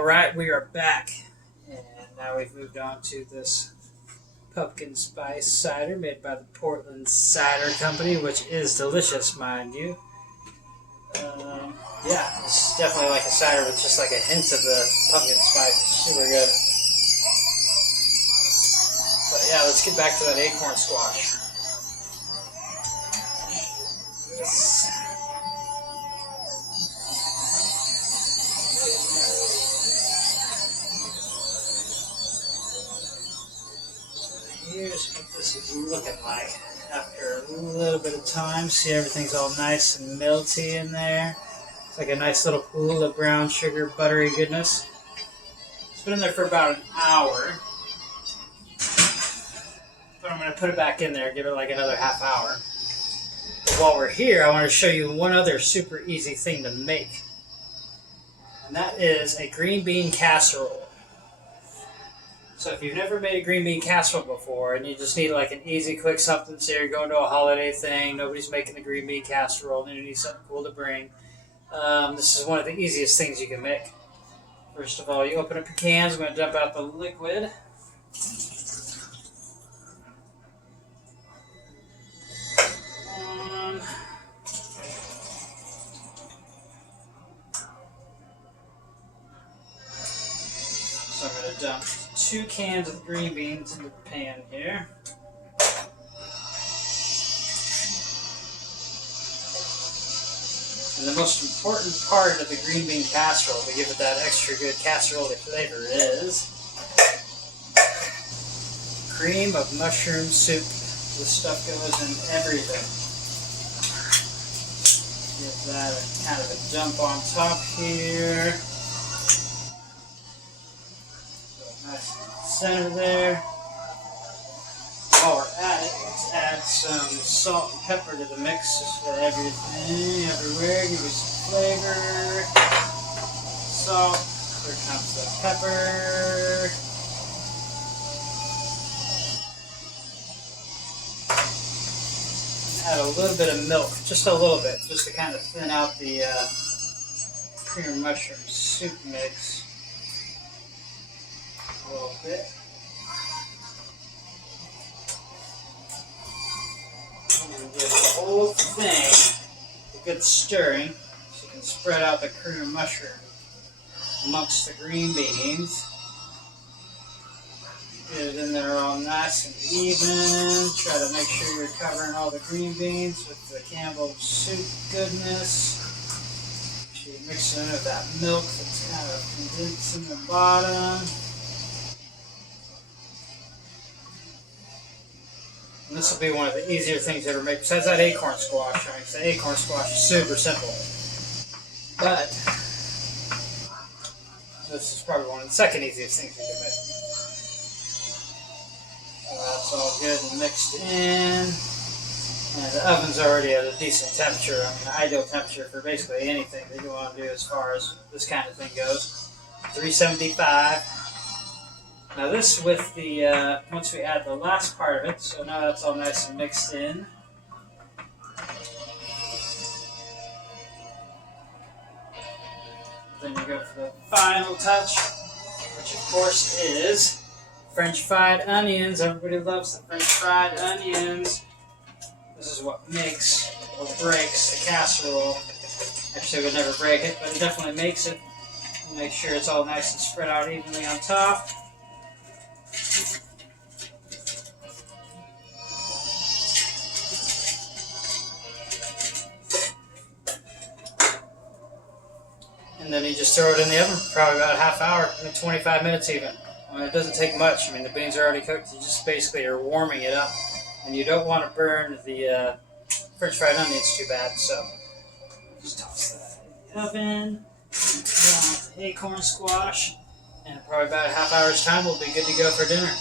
Alright, we are back, and now we've moved on to this pumpkin spice cider made by the Portland Cider Company, which is delicious, mind you. Yeah, it's definitely like a cider with just like a hint of the pumpkin spice. It's super good. But yeah, let's get back to that acorn squash. Yes. Here's what this is looking like after a little bit of time. See, everything's all nice and melty in there. It's like a nice little pool of brown sugar, buttery goodness. It's been in there for about an hour. But I'm going to put it back in there, give it like another half hour. But while we're here, I want to show you one other super easy thing to make. And that is a green bean casserole. So if you've never made a green bean casserole before and you just need like an easy, quick something, say you're going to a holiday thing, nobody's making the green bean casserole, and you need something cool to bring, this is one of the easiest things you can make. First of all, you open up your cans. I'm going to dump out the liquid. So I'm going to dump 2 cans of green beans into the pan here. And the most important part of the green bean casserole to give it that extra good casserole flavor is cream of mushroom soup. This stuff goes in everything. Give that a kind of a dump on top here. Nice center there. While we're at it, let's add some salt and pepper to the mix just for everything, everywhere. Give it some flavor. Salt. Here comes the pepper. And add a little bit of milk, just a little bit, just to kind of thin out the cream and mushroom soup mix. A little bit. And give the whole thing a good stirring so you can spread out the cream and mushroom amongst the green beans. Get it in there all nice and even. Try to make sure you're covering all the green beans with the Campbell soup goodness. Make sure you mix it in with that milk that's kind of condensed in the bottom. And this will be one of the easier things to ever make, besides that acorn squash. I mean, the acorn squash is super simple. But this is probably one of the second easiest things you can make. So that's all good and mixed in. And the oven's already at a decent temperature. I mean, the ideal temperature for basically anything that you want to do as far as this kind of thing goes. 375. Now this with the, once we add the last part of it, so now that's all nice and mixed in. Then you go for the final touch, which of course is French fried onions. Everybody loves the French fried onions. This is what makes or breaks the casserole. Actually, it would never break it, but it definitely makes it. Make sure it's all nice and spread out evenly on top. And then you just throw it in the oven for probably about a half hour, 25 minutes even. I mean, it doesn't take much. I mean, the beans are already cooked. You just basically are warming it up. And you don't want to burn the French fried onions too bad, so just toss that in the oven. Down with the acorn squash. And probably about a half hour's time, we'll be good to go for dinner.